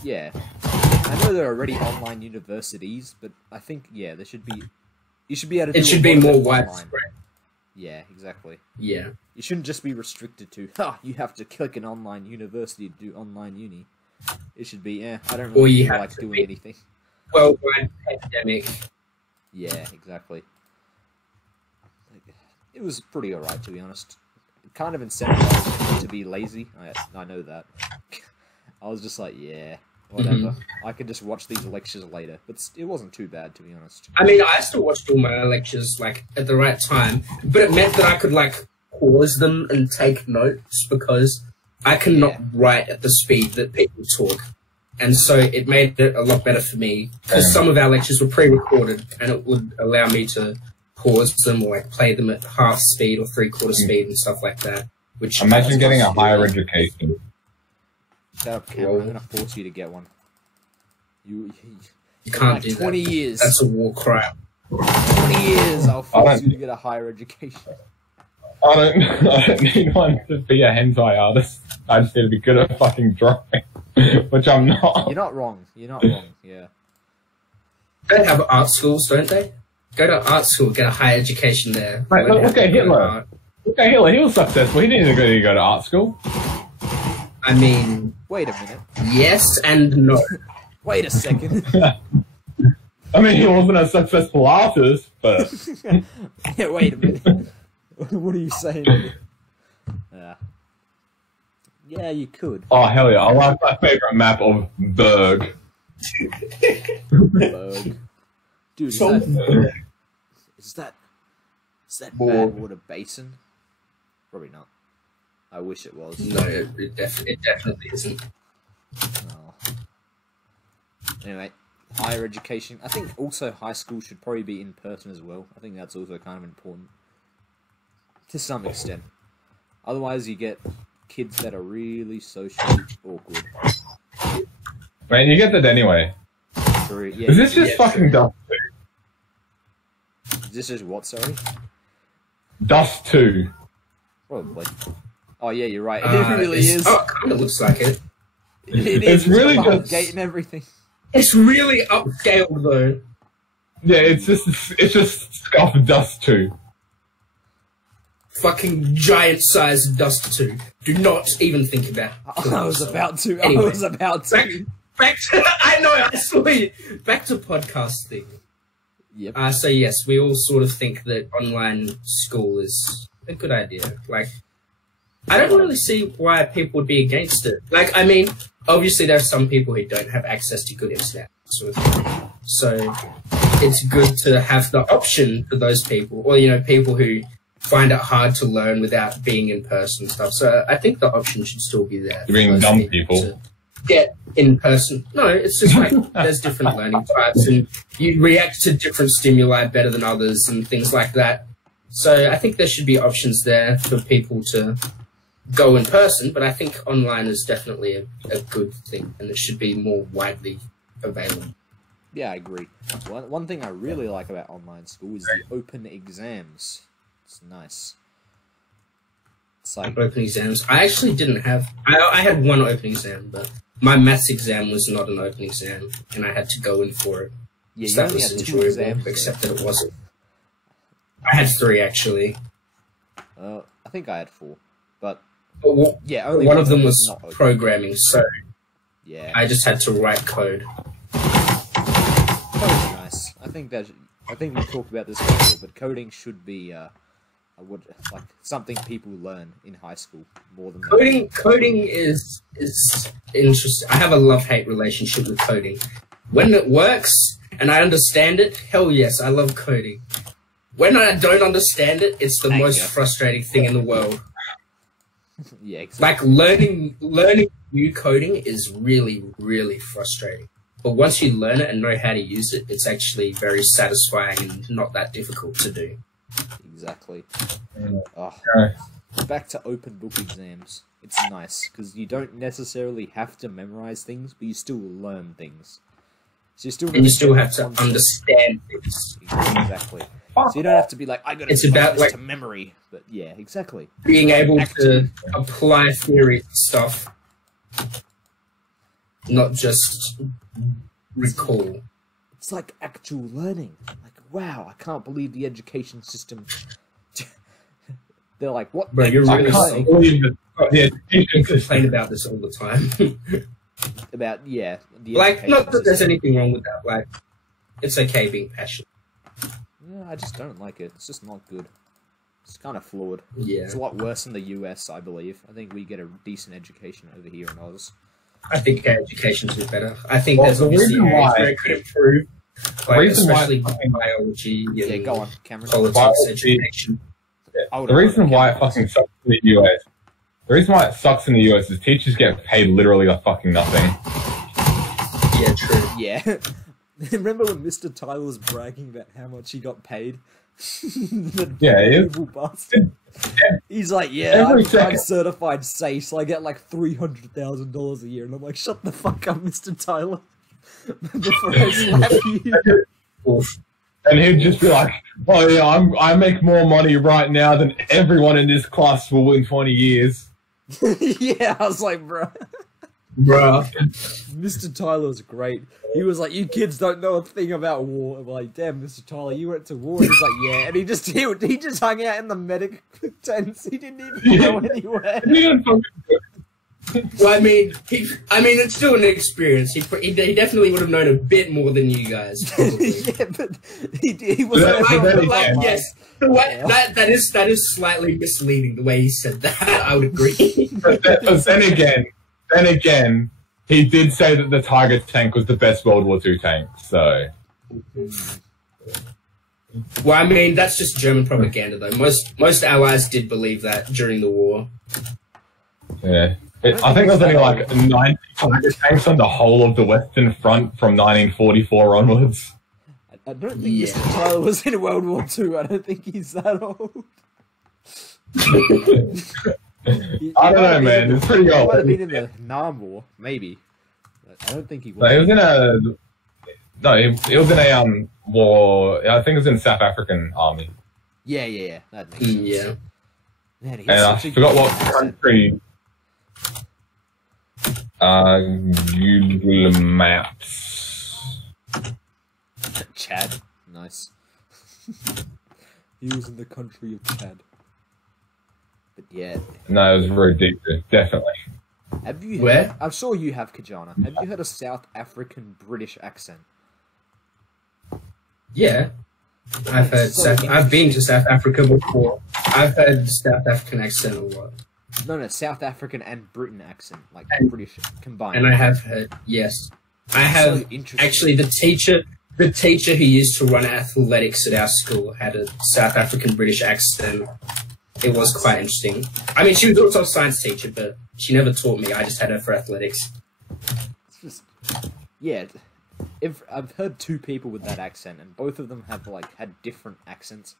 Yeah, I know there are already online universities, but I think there should be. You should be able to. It should be more widespread. Yeah, exactly. Yeah. You shouldn't just be restricted to, you have to click an online university to do online uni. It should be, I don't really feel like doing anything. Worldwide pandemic. Yeah, exactly. It was pretty alright, to be honest. It kind of incentivized me to be lazy. I know that. I was just like, whatever. I could just watch these lectures later. But it wasn't too bad, to be honest. I mean, I still watched all my lectures, like, at the right time. But it meant that I could, like, pause them and take notes because I cannot write at the speed that people talk. And so it made it a lot better for me because some of our lectures were pre-recorded and it would allow me to pause them or, like, play them at half speed or three-quarter speed and stuff like that. Which imagine getting a higher education. Shut up, Cameron. I'm going to force you to get one. You can't do 20 years. That's a war crime. 20 years, I'll force you to get a higher education. I don't need one to be a hentai artist. I just need to be good at fucking drawing, which I'm not. You're not wrong. You're not wrong, yeah. They have art schools, don't they? Go to art school, get a higher education there. Right, look at Hitler. Look at Hitler. He was successful. He didn't need to go to art school. I mean... Wait a minute. Yes and no. Wait a second. I mean, he wasn't a successful artist, but... Yeah, wait a minute. What are you saying? Yeah, you could. Oh, hell yeah. I like my favourite map of Berg. Berg. Dude, is that Badwater Basin? Probably not. I wish it was. No, it definitely isn't. Oh. Anyway, higher education. I think also high school should probably be in person as well. I think that's also kind of important. To some extent. Otherwise you get kids that are really socially awkward. Man, you get that anyway. True. Yeah, is this just fucking Dust 2? Is this just what, sorry? Dust 2. Probably. Oh yeah, you're right. It really is. Oh, it kind of looks like it. It's really just gate and everything. It's really upscaled though. Yeah, it's just Scuff Dust 2. Fucking giant-sized Dust 2. Do not even think about it. I was about to. Anyway, I was about to. Back to... I know, I saw you. Back to podcasting. Yep. So yes, we all sort of think that online school is a good idea. Like, I don't really see why people would be against it. Like, I mean, obviously there are some people who don't have access to good internet, sort of thing. So it's good to have the option for those people, or, you know, people who find it hard to learn without being in person and stuff. So I think the option should still be there. You mean dumb people? To get in person. No, it's just like there's different learning types and you react to different stimuli better than others and things like that. So I think there should be options there for people to go in person, but I think online is definitely a good thing and it should be more widely available. Yeah, I agree. One thing I really like about online school is the open exams. It's nice. It's like open exams. I actually didn't have... I had one open exam, but my maths exam was not an open exam, and I had to go in for it. Yeah, so that was enjoyable, except that it wasn't. I had 3, actually. I think I had 4, but yeah, only one of them was programming, so yeah, I just had to write code. Code's nice. I think we talked about this before, but coding should be like something people learn in high school more than coding is interesting. I have a love-hate relationship with coding. When it works and I understand it, hell yes, I love coding. When I don't understand it, it's the most frustrating thing in the world. Yeah, exactly. Like learning new coding is really, really frustrating. But once you learn it and know how to use it, it's actually very satisfying and not that difficult to do. Exactly. Back to open book exams. It's nice, because you don't necessarily have to memorize things, but you still learn things. So you still And you still have to concept. understand things. Exactly. So you don't have to be like, I got to It's about, this like- to memory. But yeah, exactly. Being able to Actually- apply theory stuff, not just recall. It's like actual learning. Like, wow, I can't believe the education system. They're like, what? Bro, you're I really can't saying believe that the education you system. complain about this all the time. About, yeah. The Like, education not that there's system. anything wrong with that. Like, it's okay being passionate. Yeah, I just don't like it. It's just not good. It's kind of flawed. Yeah. It's a lot worse in the US, I believe. I think we get a decent education over here in Oz. I think our education's a bit better. I think Well, there's the obviously reason areas why- where it could improve. Like, reason why- especially biology and Yeah, go on, Cameron. politics, Biology- education. Hold The on, reason hold on, why it Cameron. fucking sucks in the US. The reason why it sucks in the US is teachers get paid literally like fucking nothing. Yeah, true. Yeah. Remember when Mr. Tyler was bragging about how much he got paid? The Yeah, he is. evil bastard. He's like, yeah, Every I'm second. certified safe, so I get like $300,000 a year. And I'm like, shut the fuck up, Mr. Tyler. Before I slap you. Oof. And he'd just be like, "Oh yeah, I make more money right now than everyone in this class will in 20 years." Yeah, I was like, bro. Bruh. Mr. Tyler was great. He was like, you kids don't know a thing about war. I'm like, damn, Mr. Tyler, you went to war. And he's like, yeah. And he just hung out in the medic tents. He didn't even go anywhere. He didn't fucking do it. Well, I mean, it's still an experience. He definitely would have known a bit more than you guys. Probably. Yeah, but he was But then like, again- yes, the way, that is slightly misleading. The way he said that, I would agree. But then again, he did say that the Tiger tank was the best World War II tank. So Well, I mean, that's just German propaganda, though. Most allies did believe that during the war. yeah, I think there's only like 90 Tiger tanks on the whole of the Western Front from 1944 onwards. I don't think Yeah. Mr. Tyler was in World War II. I don't think he's that old. I don't know, man. It's pretty He old. might have been in the Nam War, maybe. But I don't think he was. No, he was in a. No, he was in a war. I think it was in the South African army, Yeah. That makes sense. Yeah. Man, he's and I such a forgot good what accent. country. Google Maps. Chad. Nice. He was in the country of Chad. But yeah. No, it was very deep. Definitely. Have you Where? heard, I'm sure you have, Kajana. Have you heard a South African British accent? Yeah. I've been to South Africa before. I've heard South African accent a lot. No, South African and Britain accent. Like And- British combined. And I have heard, yes. I have, So interesting. actually, the teacher who used to run athletics at our school had a South African British accent. It was quite interesting. I mean, she was also a science teacher, but she never taught me. I just had her for athletics. It's just, yeah. If I've heard two people with that accent, and both of them have like had different accents.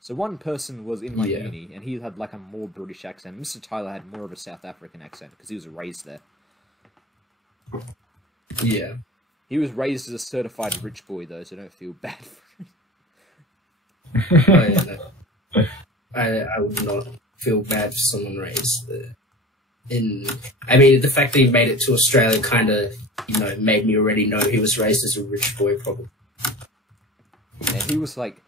So one person was in my Yeah. uni, and he had like a more British accent. Mr. Tyler had more of a South African accent because he was raised there. Yeah. He was raised as a certified rich boy, though, so don't feel bad for him. I would not feel bad for someone raised I mean, the fact that he made it to Australia kind of, made me already know he was raised as a rich boy, probably. And he was like,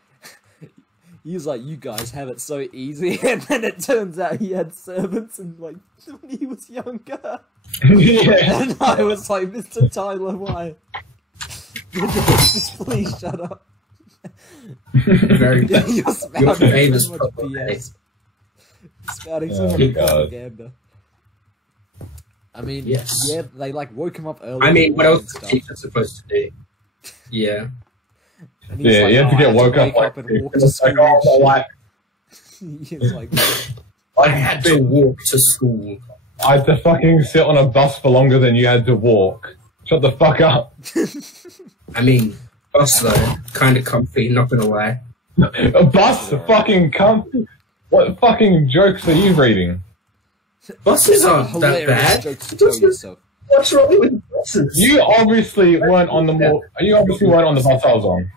you guys have it so easy, and then it turns out he had servants, and like when he was younger, Yeah. and I was like, Mr. Tyler, why? Just please shut up. Very You're spouting famous so much propaganda. BS. Spouting so Oh, much God. propaganda. I mean, Yes. yeah, they like woke him up early. I mean, in the what morning else and is a stuff, teacher supposed to do? Yeah. and he's Yeah, like, you have "Oh, to I get had woke wake up and walk to it's school. like, oh, and my life. shit." He's like, I had to walk to school. I had to fucking sit on a bus for longer than you had to walk. Shut the fuck up. I mean, bus though, kind of comfy, not gonna lie. A bus? Fucking comfy? What fucking jokes are you reading? Buses aren't that hilarious bad. jokes to tell yourself. What's wrong with You obviously weren't on the You obviously weren't on the bus I was on.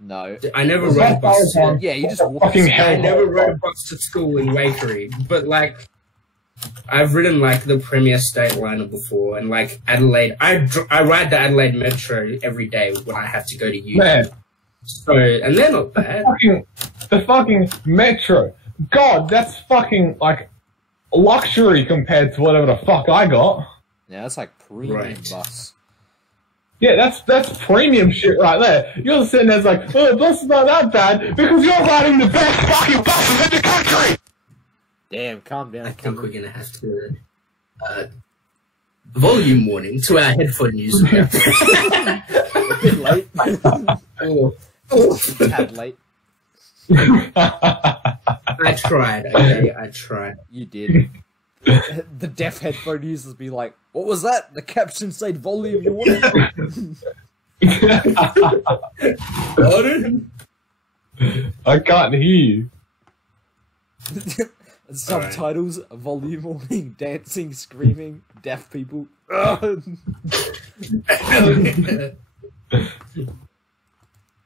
No. I never rode a bus. Yeah, you just walk. Fucking hell. I never rode a bus to school in Wakery, but like, I've ridden like the Premier State Liner before, and like Adelaide. I ride the Adelaide Metro every day when I have to go to uni. Man, So, and they're not bad. the fucking Metro. God, that's fucking like luxury compared to whatever the fuck I got. Yeah, that's like premium Right. bus. Yeah, that's premium shit right there. You're sitting there like, oh, the bus is not that bad because you're riding the best fucking buses in the country. Damn, calm down. I think we're gonna have to volume warning to our headphone users. A bit late. Oh. Tad late. I tried, okay, I tried. You did. The deaf headphone users be like, what was that? The caption said volume warning. Pardon? I can't hear you. Subtitles, volume warning, dancing, screaming, deaf people.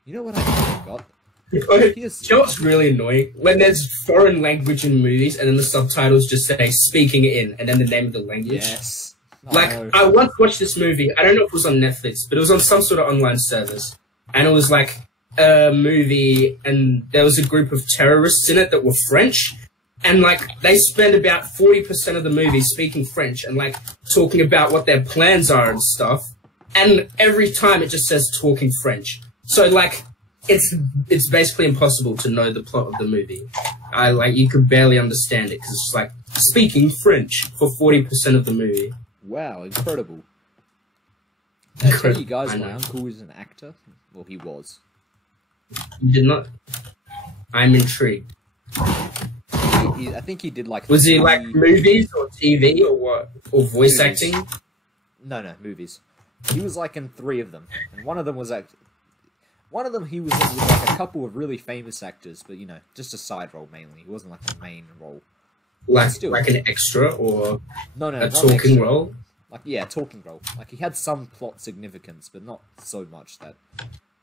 You know what I forgot? You know what's really annoying? When there's foreign language in movies and then the subtitles just say speaking in and then the name of the language. Yes. Like, I once watched this movie, I don't know if it was on Netflix, but it was on some sort of online service. And it was like a movie and there was a group of terrorists in it that were French. And like, they spend about 40% of the movie speaking French and like talking about what their plans are and stuff. And every time it just says talking French. So like, it's basically impossible to know the plot of the movie. You could barely understand it because it's just like speaking French for 40% of the movie. Wow, incredible. I tell you guys, my uncle is an actor. Well, he was. You did not? I'm intrigued. I think he did like. Was he like movies or TV or what? Or voice acting? No, movies. He was like in 3 of them, and one of them was one of them he was in with like a couple of really famous actors, but you know, just a side role mainly. He wasn't like a main role. Like an extra or no, a talking extra. role? Like, yeah, talking role. Like, he had some plot significance, but not so much that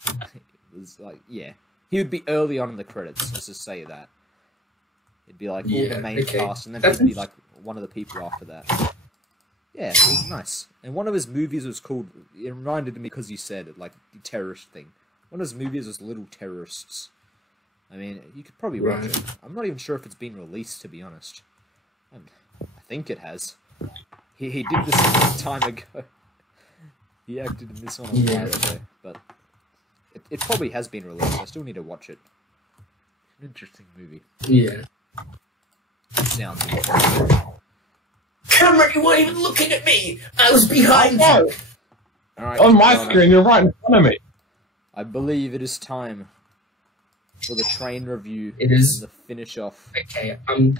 it was like, yeah. He would be early on in the credits, let's just say that. It'd be like all the main cast, and then he'd be like one of the people after that. Yeah, it was nice. And one of his movies was called, it reminded me because you said it, like the terrorist thing. One of his movies was Little Terrorists. I mean, you could probably watch it. I'm not even sure if it's been released, to be honest. I think it has. He did this a long time ago. He acted in this one a while ago, but it probably has been released. I still need to watch it. An interesting movie. Yeah. It sounds interesting. Cameron, you weren't even looking at me! I was behind you! Alright, On my screen, you're right in front of me. I believe it is time for the train review. It is. And the finish off. Okay, I'm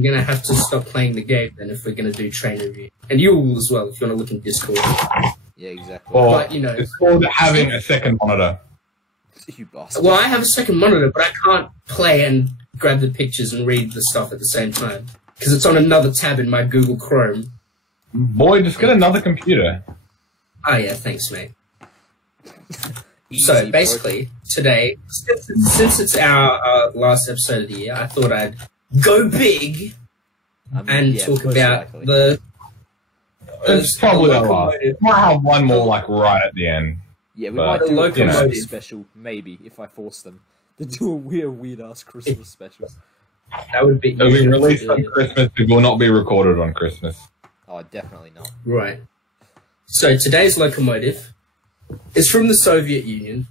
gonna have to stop playing the game then if we're gonna do train review. And you will as well if you wanna look in Discord. Yeah, exactly. Well, but, you know, it's called having a second monitor. You bastard. Well, I have a second monitor, but I can't play and grab the pictures and read the stuff at the same time. Because it's on another tab in my Google Chrome. Boy, just get another computer. Oh yeah, thanks mate. Easy, So basically, today, since it's our last episode of the year, I thought I'd go big and talk about the... It's probably the last. Might have one more like right at the end. Yeah, we but, might do a Christmas locomotive special, maybe, if I force them to do a weird-ass Christmas special. That would be... It'll be released on Christmas, it will not be recorded on Christmas. Oh, definitely not. Right. So today's locomotive is from the Soviet Union.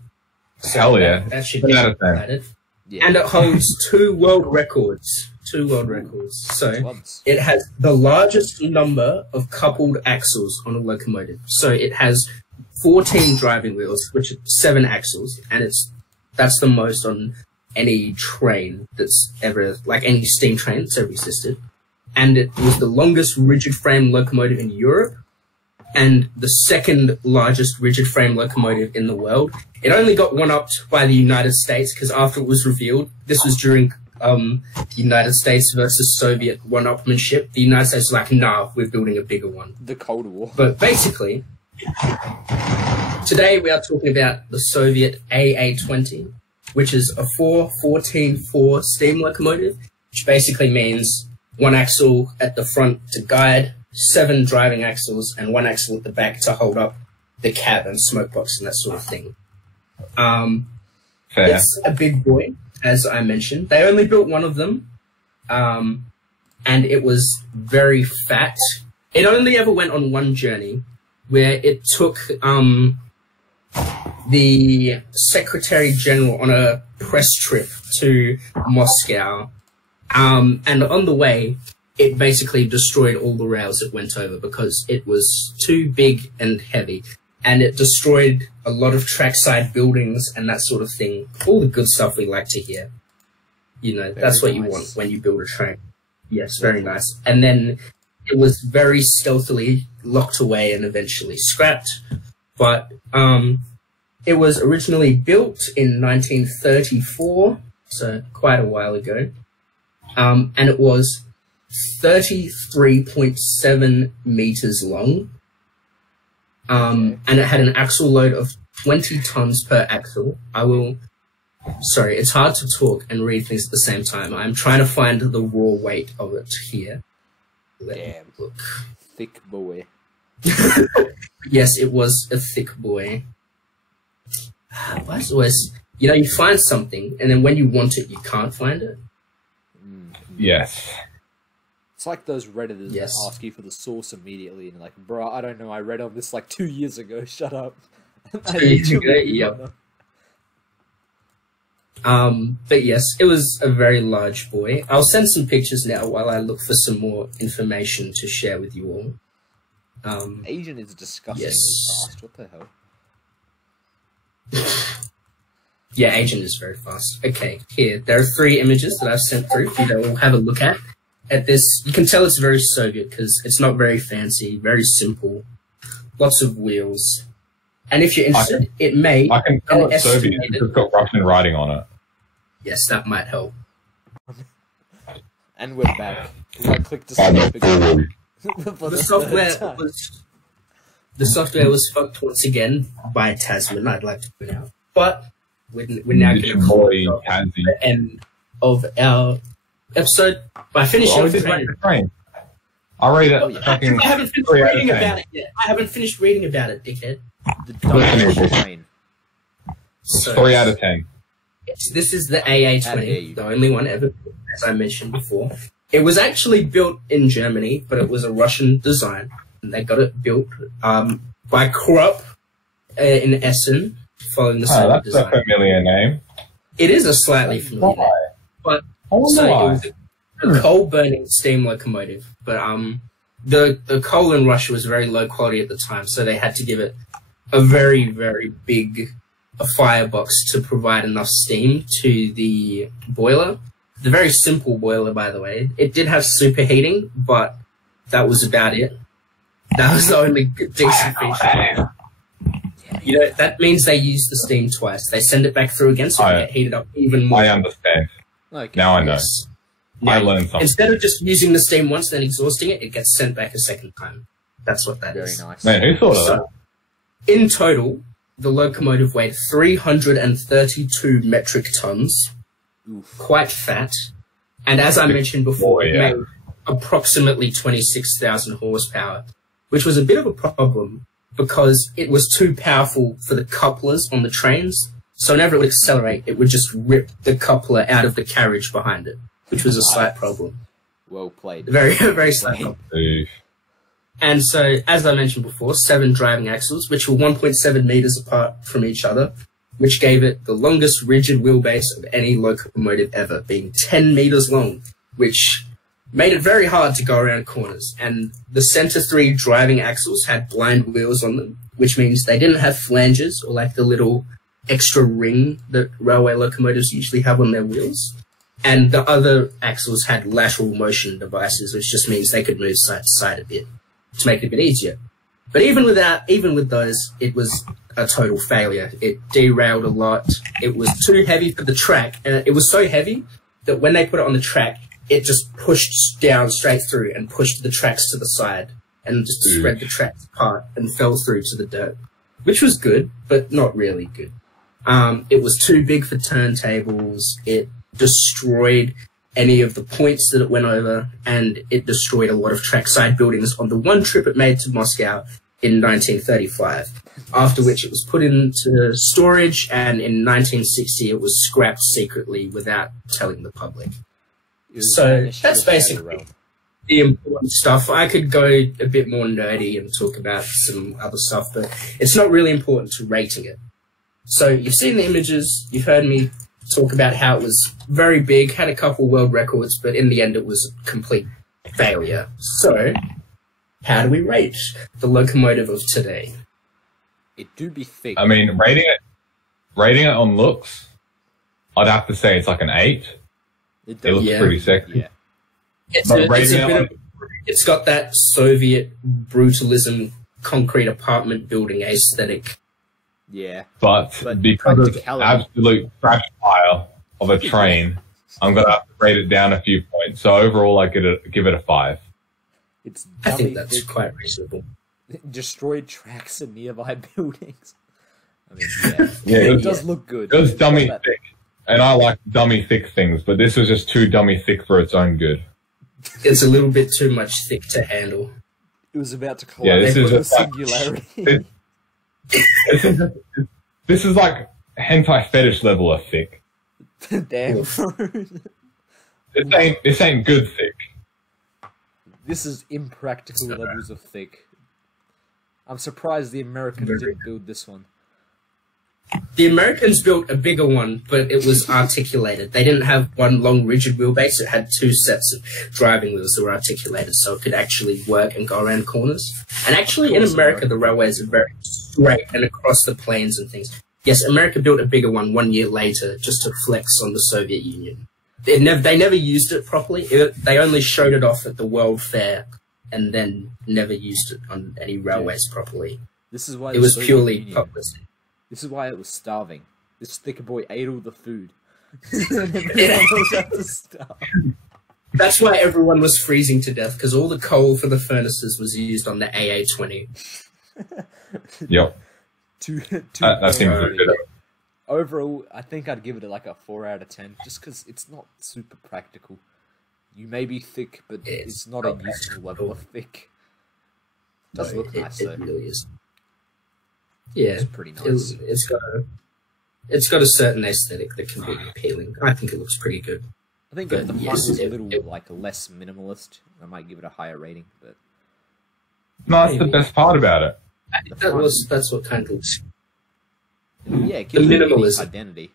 So Hell yeah. That should 10 be out of 10. added. Yeah. And it holds 2 world records. 2 world records. So Once. it has the largest number of coupled axles on a locomotive. So it has 14 driving wheels, which are 7 axles, and that's the most on any train that's ever, like any steam train that's ever existed. And it was the longest rigid frame locomotive in Europe, and the second largest rigid frame locomotive in the world. It only got one-upped by the United States, because after it was revealed, this was during United States versus Soviet one-upmanship. The United States was like, nah, we're building a bigger one. The Cold War. But basically, Today we are talking about the Soviet AA-20, which is a 4-14-4 steam locomotive, which basically means one axle at the front to guide, 7 driving axles, and 1 axle at the back to hold up the cab and smoke box and that sort of thing. Fair. It's a big boy, as I mentioned. They only built one of them, and it was very fat. It only ever went on one journey, where it took the Secretary General on a press trip to Moscow, and on the way, it basically destroyed all the rails it went over because it was too big and heavy, and it destroyed a lot of trackside buildings and that sort of thing. All the good stuff we like to hear. You know, that's what you want when you build a train. Yes, very nice. And then it was very stealthily locked away and eventually scrapped. But it was originally built in 1934, so quite a while ago. And it was 33.7 meters long. And it had an axle load of 20 tons per axle. Sorry, it's hard to talk and read things at the same time. I'm trying to find the raw weight of it here. Damn. Look. Thick boy. Yes, it was a thick boy. Why is it always, you know, you find something, and then when you want it, you can't find it? Yes. It's like those Redditors Yes. that ask you for the source immediately, and you're like, bro, I don't know, I read on this like 2 years ago, shut up. 2 years ago, yeah. But yes, it was a very large boy. I'll send some pictures now while I look for some more information to share with you all. Asian is disgustingly Yes. fast, what the hell? Yeah, Agent is very fast. Okay, here, there are 3 images that I've sent through for you to all have a look at. At this, you can tell it's very Soviet because it's not very fancy, very simple, lots of wheels. And if you're interested, it may... I can tell it's Soviet estimated- because it's got Russian writing on it. Yes, that might help. And we're back. I clicked to stop again. For The third time. software was fucked once again by Tasman, I'd like to point out. But we're now going to call it the end of our episode by finishing off the train. I'll read it. I haven't finished reading about it yet. I haven't finished reading about it, dickhead. The Dutch train. So, 3 out of 10. yes, this is the AA-20, the only one ever, as I mentioned before. It was actually built in Germany, but it was a Russian design. And they got it built by Krupp in Essen, following the same That's design. a familiar name. It is a slightly familiar name, but so it was a coal-burning steam locomotive. But the coal in Russia was very low quality at the time, so they had to give it a very, very big firebox to provide enough steam to the boiler. The very simple boiler, by the way. It did have superheating, but that was about it. That was the only decent feature. You know, that means they use the steam twice. They send it back through again so it can get heated up even more. I understand. Okay. Now I know. Yes. I learned something. Instead of just using the steam once, then exhausting it, it gets sent back a second time. That's what that Very is. nice. Man, who thought of that? So, in total, the locomotive weighed 332 metric tons, Oof. quite fat, and as I mentioned before, boy, it yeah. made approximately 26,000 horsepower, which was a bit of a problem because it was too powerful for the couplers on the trains, so whenever it would accelerate, it would just rip the coupler out of the carriage behind it, which was a slight problem. Well played. Very, very slight problem. Oof. And so, as I mentioned before, 7 driving axles, which were 1.7 meters apart from each other, which gave it the longest rigid wheelbase of any locomotive ever, being 10 meters long, which made it very hard to go around corners. And the center 3 driving axles had blind wheels on them, which means they didn't have flanges or like the little extra ring that railway locomotives usually have on their wheels. And the other axles had lateral motion devices, which just means they could move side to side a bit to make it a bit easier. But even with those, it was a total failure. It derailed a lot. It was too heavy for the track. It was so heavy that when they put it on the track, it just pushed down straight through and pushed the tracks to the side. and just spread the tracks apart and fell through to the dirt, which was good, but not really good. It was too big for turntables. It destroyed any of the points that it went over, and it destroyed a lot of trackside buildings on the one trip it made to Moscow in 1935, after which it was put into storage, and in 1960 it was scrapped secretly without telling the public. So that's basically the important stuff. I could go a bit more nerdy and talk about some other stuff, but it's not really important to rating it. So you've seen the images, you've heard me talk about how it was very big, had a couple world records, but in the end it was a complete failure. So, how do we rate the locomotive of today? It do be thick. I mean, rating it on looks, I'd have to say it's like an 8. It looks pretty sexy. Yeah. It's got that Soviet brutalism, concrete apartment building aesthetic. Yeah. But because it's absolute trash pile of a train, I'm going to have to rate it down a few points. So overall, I give it a 5. I think that's quite reasonable. Destroyed tracks and nearby buildings. I mean, yeah. Yeah, it does look good. It was dummy thick. And I like dummy thick things, but this was just too dummy thick for its own good. It's a little bit too much thick to handle. It was about to collapse with a singularity. This is like hentai fetish level of thick. Damn. This ain't good thick. This is impractical levels of thick. I'm surprised the Americans didn't build this one. The Americans built a bigger one, but it was articulated. They didn't have one long rigid wheelbase. It had 2 sets of driving wheels that were articulated, so it could actually work and go around corners. And actually, in America, the railways are very straight and across the plains and things. Yes, America built a bigger one 1 year later just to flex on the Soviet Union. They never used it properly. They only showed it off at the World Fair and then never used it on any railways properly. This is why it was purely publicity. This is why it was starving. This thicker boy ate all the food. And everyone else had to starve. That's why everyone was freezing to death, because all the coal for the furnaces was used on the AA-20. Yep. That seems good. Overall, I think I'd give it like a 4 out of 10, just because it's not super practical. You may be thick, but it's not a useful level of thick. It does look nice, though. It really is. Yeah, it's pretty nice. It's got a certain aesthetic that can be appealing. I think it looks pretty good. I think if the front was a little like less minimalist, I might give it a higher rating. But no, that's the best part about it. That's what kind of looks. Yeah, it gives it a unique identity.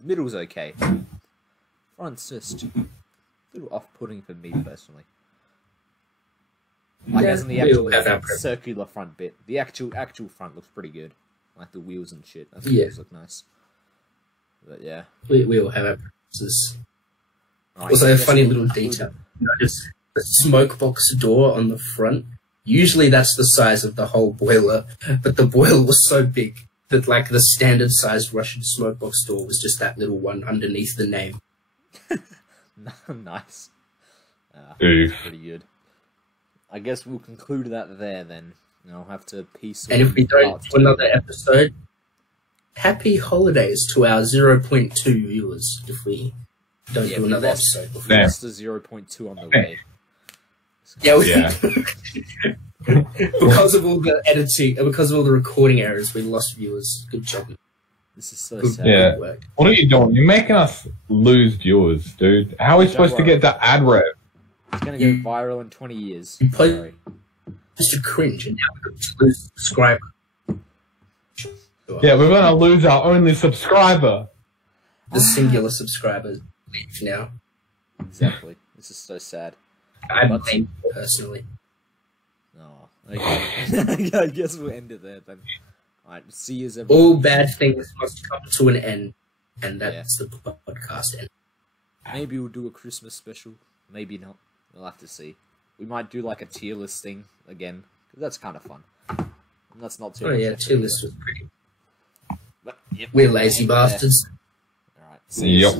The middle's okay. Front's just a little off-putting for me personally. Like as in the actual circular front bit. The actual front looks pretty good. Like the wheels and shit. I think those look nice. But yeah. We all have our preferences. Also a funny little detail. You know, just the smoke box door on the front. Usually that's the size of the whole boiler, but the boiler was so big that like the standard sized Russian smoke box door was just that little one underneath the name. Nice. Pretty good. I guess we'll conclude that there then. I'll have to piece. And if we don't do another episode, happy holidays to our 0.2 viewers if we don't do another episode. We lost a 0.2 on the way. Yeah. Because of all the editing, because of all the recording errors, we lost viewers. Good job. This is so sad. Yeah. What are you doing? You're making us lose viewers, dude. How are we supposed to get the ad rev? It's going to go viral in 20 years. You posted cringe and now we're going to lose a subscriber. Yeah, we're going to lose our only subscriber. The singular subscribers leave now. Exactly. This is so sad. I blame you personally. Oh, okay. I guess we'll end it there then. Alright, see you everyone. All bad things must come to an end, and that's the podcast end. Maybe we'll do a Christmas special. Maybe not. We'll have to see. We might do like a tier list thing again, because that's kind of fun. And that's not too much. Yeah, tier list was pretty. But, We're lazy bastards. Alright, see you. Yep.